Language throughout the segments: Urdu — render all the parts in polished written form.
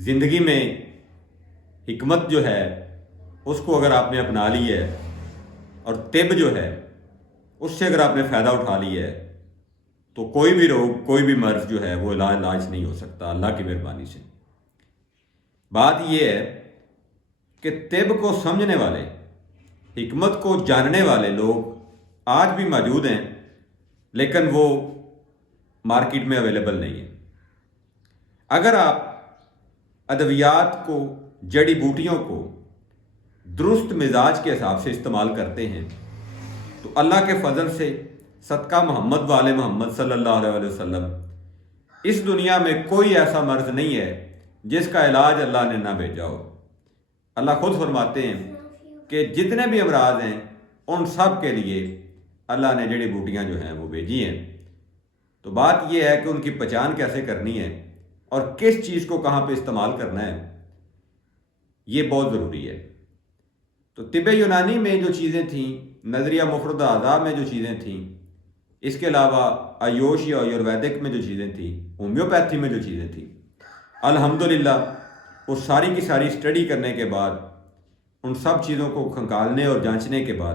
زندگی میں حکمت جو ہے اس کو اگر آپ نے اپنا لی ہے اور طب جو ہے اس سے اگر آپ نے فائدہ اٹھا لیا ہے تو کوئی بھی روگ کوئی بھی مرض جو ہے وہ علاج نہیں ہو سکتا اللہ کی مہربانی سے۔ بات یہ ہے کہ طب کو سمجھنے والے، حکمت کو جاننے والے لوگ آج بھی موجود ہیں، لیکن وہ مارکیٹ میں اویلیبل نہیں ہیں۔ اگر آپ ادویات کو، جڑی بوٹیوں کو درست مزاج کے حساب سے استعمال کرتے ہیں تو اللہ کے فضل سے صدقہ محمد والے محمد صلی اللہ علیہ وسلم اس دنیا میں کوئی ایسا مرض نہیں ہے جس کا علاج اللہ نے نہ بھیجا ہو۔ اللہ خود فرماتے ہیں کہ جتنے بھی امراض ہیں ان سب کے لیے اللہ نے جڑی بوٹیاں جو ہیں وہ بھیجی ہیں۔ تو بات یہ ہے کہ ان کی پہچان کیسے کرنی ہے اور کس چیز کو کہاں پہ استعمال کرنا ہے، یہ بہت ضروری ہے۔ تو طب یونانی میں جو چیزیں تھیں، نظریہ مفرد اعضاء میں جو چیزیں تھیں، اس کے علاوہ آیوش یا آیورویدک میں جو چیزیں تھیں، ہومیوپیتھی میں جو چیزیں تھیں، الحمدللہ وہ ساری کی ساری اسٹڈی کرنے کے بعد، ان سب چیزوں کو کھنگالنے اور جانچنے کے بعد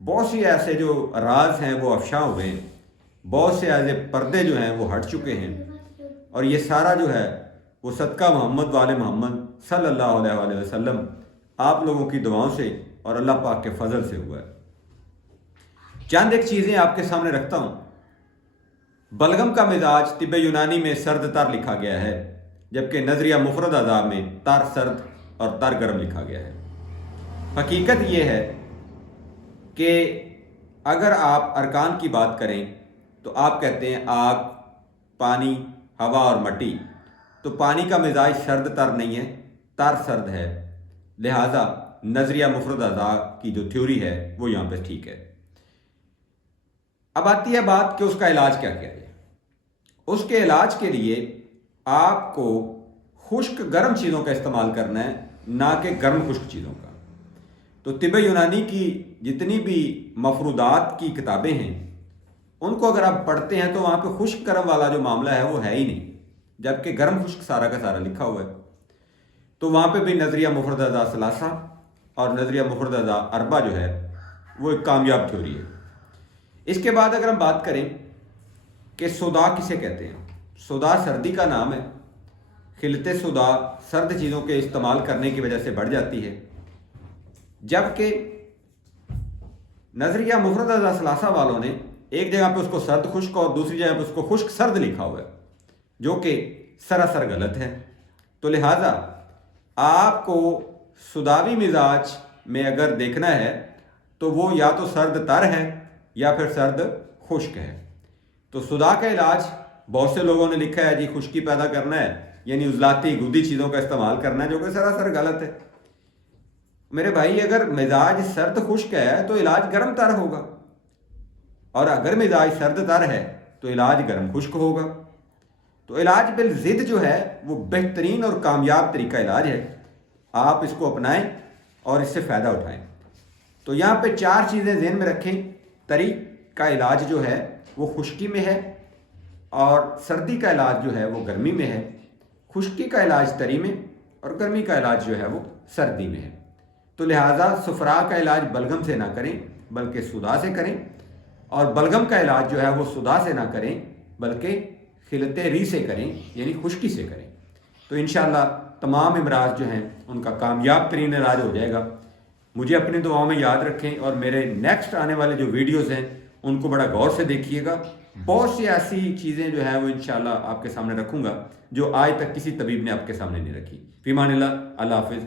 بہت سی ایسے جو راز ہیں وہ افشاں ہوئے ہیں، بہت سے ایسے پردے جو ہیں وہ ہٹ چکے ہیں، اور یہ سارا جو ہے وہ صدقہ محمد والے محمد صلی اللہ علیہ وآلہ وسلم آپ لوگوں کی دعاؤں سے اور اللہ پاک کے فضل سے ہوا ہے۔ چند ایک چیزیں آپ کے سامنے رکھتا ہوں۔ بلغم کا مزاج طب یونانی میں سرد تر لکھا گیا ہے، جبکہ نظریہ مفرد اعضاء میں تر سرد اور تر گرم لکھا گیا ہے۔ حقیقت یہ ہے کہ اگر آپ ارکان کی بات کریں تو آپ کہتے ہیں آگ، پانی، ہوا اور مٹی، تو پانی کا مزاج سرد تر نہیں ہے، تر سرد ہے، لہذا نظریہ مفرد اعضاء کی جو تھیوری ہے وہ یہاں پہ ٹھیک ہے۔ اب آتی ہے بات کہ اس کا علاج کیا کیا جائے۔ اس کے علاج کے لیے آپ کو خشک گرم چیزوں کا استعمال کرنا ہے، نہ کہ گرم خشک چیزوں کا۔ تو طب یونانی کی جتنی بھی مفروضات کی کتابیں ہیں ان کو اگر آپ پڑھتے ہیں تو وہاں پہ خشک گرم والا جو معاملہ ہے وہ ہے ہی نہیں، جبکہ گرم خشک سارا کا سارا لکھا ہوا ہے۔ تو وہاں پہ بھی نظریہ مفرد اعضاء ثلاثہ اور نظریہ مفرد اعضاء اربعہ جو ہے وہ ایک کامیاب تھیوری ہے۔ اس کے بعد اگر ہم بات کریں کہ سودا کسے کہتے ہیں، سودا سردی کا نام ہے۔ خلط سودا سرد چیزوں کے استعمال کرنے کی وجہ سے بڑھ جاتی ہے، جبکہ نظریہ مفرد اعضاء ثلاثہ والوں نے ایک جگہ پہ اس کو سرد خشک اور دوسری جگہ پہ اس کو خشک سرد لکھا ہوا ہے، جو کہ سراسر غلط ہے۔ تو لہٰذا آپ کو سوداوی مزاج میں اگر دیکھنا ہے تو وہ یا تو سرد تر ہے یا پھر سرد خشک ہے۔ تو سودا کا علاج بہت سے لوگوں نے لکھا ہے جی خشکی پیدا کرنا ہے، یعنی عضلاتی گودی چیزوں کا استعمال کرنا ہے، جو کہ سراسر غلط ہے۔ میرے بھائی اگر مزاج سرد خشک ہے تو علاج گرم تر ہوگا، اور اگر مزاج سرد تر ہے تو علاج گرم خشک ہوگا۔ تو علاج بالضد جو ہے وہ بہترین اور کامیاب طریقہ علاج ہے، آپ اس کو اپنائیں اور اس سے فائدہ اٹھائیں۔ تو یہاں پہ 4 چیزیں ذہن میں رکھیں۔ تری کا علاج جو ہے وہ خشکی میں ہے، اور سردی کا علاج جو ہے وہ گرمی میں ہے، خشکی کا علاج تری میں اور گرمی کا علاج جو ہے وہ سردی میں ہے۔ تو لہٰذا صفرا کا علاج بلغم سے نہ کریں بلکہ سودا سے کریں، اور بلغم کا علاج جو ہے وہ سودا سے نہ کریں بلکہ خلط ری سے کریں، یعنی خشکی سے کریں۔ تو انشاءاللہ تمام امراض جو ہیں ان کا کامیاب ترین علاج ہو جائے گا۔ مجھے اپنی دعاؤں میں یاد رکھیں، اور میرے نیکسٹ آنے والے جو ویڈیوز ہیں ان کو بڑا غور سے دیکھیے گا۔ بہت سی ایسی چیزیں جو ہیں وہ انشاءاللہ آپ کے سامنے رکھوں گا جو آج تک کسی طبیب نے آپ کے سامنے نہیں رکھی۔ فی امان اللہ، اللہ حافظ۔